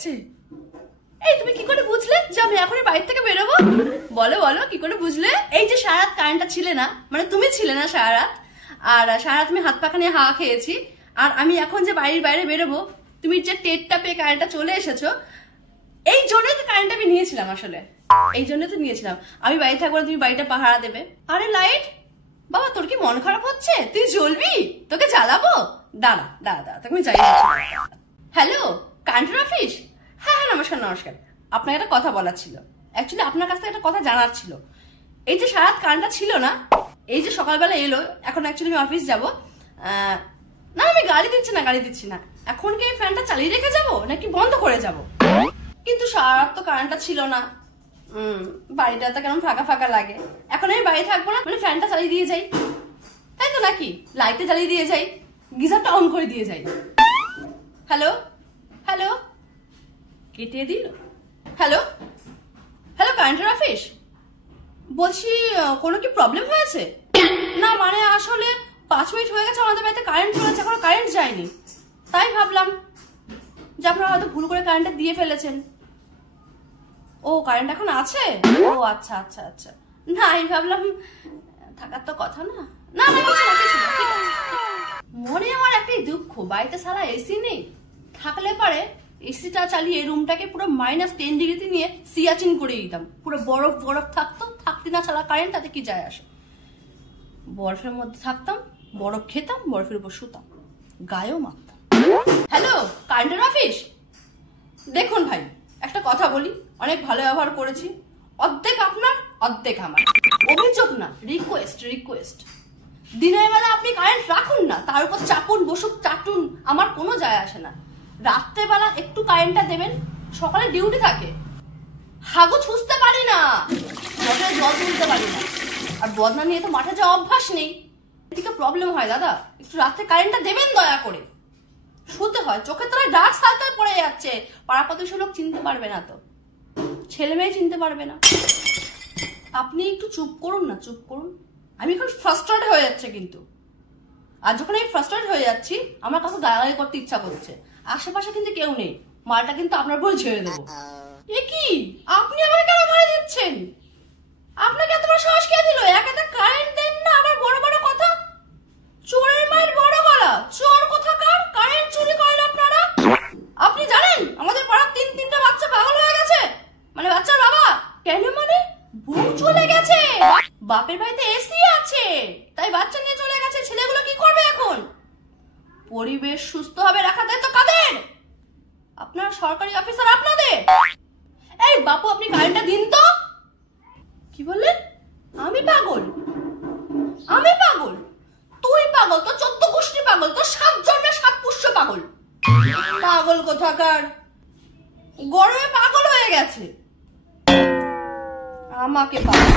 গেছে। এই তুমি কি করে বুঝলে যে আমি এখনই বাড়ি থেকে বেরোবো? বলো বলো কি করে বুঝলে? এই যে সারা রাত কারেন্টটা ছিলে না, মানে তুমি ছিলে না সারা রাত, আর সারা রাত আমি হাত পাখা নিয়ে হাওয়া খেয়েছি, আর আমি এখন যে বাড়ির বাইরে বেরোবো তুমি যে টেটটা পেয়ে কারেন্টটা চলে এসেছো, এই জন্যই তো কারেন্ট আমি নিয়েছিলাম। আসলে এই জন্য তো নিয়েছিলাম, আমি বাড়ি থাকবো না, তুমি বাড়িটা পাহারা দেবে। আরে লাইট বাবা, তোর কি মন খারাপ হচ্ছে? তুই জ্বলবি? তোকে জ্বালাবো? দাঁড়া দাঁড়া দাঁড়া, তোকে আমি যাই। হ্যালো, কারেন্টের অফিস? হ্যাঁ হ্যাঁ, নমস্কার নমস্কার। আপনাকে একটা কথা বলার ছিল, অ্যাকচুয়ালি আপনার কাছ থেকে একটা কথা জানার ছিল। এই যে সারা রাত কারেন্টটা ছিল না, এই যে সকালবেলা এলো, এখন অ্যাকচুয়ালি আমি অফিস যাবো। না আমি গাড়ি দিচ্ছি না, এখন কি ফ্যানটা চালিয়ে রেখে যাবো নাকি বন্ধ করে যাব? কিন্তু সারা রাত তো কারেন্টটা ছিল না, বাড়িটা তো কেমন ফাঁকা ফাঁকা লাগে। এখন আমি বাড়ি থাকবো না, মানে ফ্যানটা চালিয়ে দিয়ে যাই, তাই তো নাকি? লাইটটা জ্বালিয়ে দিয়ে যাই, গিজারটা অন করে দিয়ে যাই। হ্যালো হ্যালো, কেটে দিল। হ্যালো হ্যালো, কারেন্টের অফিস? বলছি কোনো কি প্রবলেম হয়েছে? না মানে আসলে 5 মিনিট হয়ে গেছে আমাদের বাড়িতে কারেন্ট চলেছে, এখনো কারেন্ট যায়নি, তাই ভাবলাম যে আপনারা হয়তো ভুল করে কারেন্টটা দিয়ে ফেলেছেন। ও কারেন্ট এখন আছে? ও আচ্ছা আচ্ছা আচ্ছা, না আমি ভাবলাম থাকার তো কথা না। না না কিছু না কিছু না, ঠিক আছে। মনে আমার একটাই দুঃখ, বাড়িতে সারা এসি নেই, থাকলে পারে এসিটা চালিয়ে রুমটাকে পুরো -10 ডিগ্রিতে নিয়ে সিয়াচিন করে দিতাম, পুরো বরফ বরফ থাকতো, থাকতে না ছাড়া কারেন্ট, তাতে কি যায় আসে? বরফের মধ্যে থাকতাম, বরফ খেতাম, বরফের উপর শুতাম, গায়েও মাখতাম। হ্যালো, কারেন্টের অফিস? দেখুন ভাই, একটা কথা বলি, অনেক ভালো ব্যবহার করেছি, অর্ধেক আপনার অর্ধেক আমার, অভিযোগ না, রিকোয়েস্ট রিকোয়েস্ট। দিনের বেলা আপনি কারেন্ট রাখুন না, তার উপর চাপুন বসুক চাটুন, আমার কোনো যায় আসে না। রাত্রেবেলা একটু কারেন্টটা দেবেন, সকালে ডিউটি থাকে, হাগু ছুঁচতে পারি না, বদলে জল তুলতে পারি না, আর বদনা নিয়ে তো মাঠে যাওয়া অভ্যাস নেই, এদিকে প্রবলেম হয়। দাদা একটু রাত্রে কারেন্টটা দেবেন দয়া করে, শুতে হয়, চোখের তলায় ডার্ক সার্কেল পড়ে যাচ্ছে, পাড়া প্রতিবেশী লোক চিনতে পারবে না, তো ছেলে মেয়ে চিনতে পারবে না। আপনি একটু চুপ করুন না, চুপ করুন, আমি এখন ফ্রাস্ট্রেটেড হয়ে যাচ্ছে কিন্তু, আর যখন আমি ফ্রাস্ট্রেটেড হয়ে যাচ্ছি আমার কাছে গালাগালি করতে ইচ্ছা করছে, আশেপাশে কিন্তু কেউ নেই, মালটা কিন্তু আপনার উপর ছেড়ে দেবো। এ কি, আপনি আমাকে কেন মারা দিচ্ছেন? আপনাকে এত বড় সাহস কে দিল? একে তো কারেন্ট দেন না, আবার বড় বড় কথা, চোরের মায়ের বড় গলা, চোর কোথাকার, কারেন্ট চুরি করেন আপনারা। আপনি জানেন আমাদের পাড়ার 3-3টা বাচ্চা পাগল হয়ে গেছে, মানে বাচ্চার বাবা। কেন? মানে বউ চলে গেছে, বাপের বাড়িতে এসি আছে, তাই বাচ্চা নিয়ে চলে গেছে, ছেলেগুলো কি করবে এখন? পরিবেশ সুস্থভাবে রাখা দায়িত্ব কাদের? আপনার সরকারি অফিসার আপনাদের। এই বাপু, আপনি কারেন্টটা দিন তো। কি বললেন? আমি পাগল? আমি পাগল? তুই পাগল, তো 14 গোষ্ঠী পাগল, তো 7 জন্মে 7 পুষ্য পাগল। পাগল কোথাকার, গরমে পাগল হয়ে গেছে, আমাকে পাগল।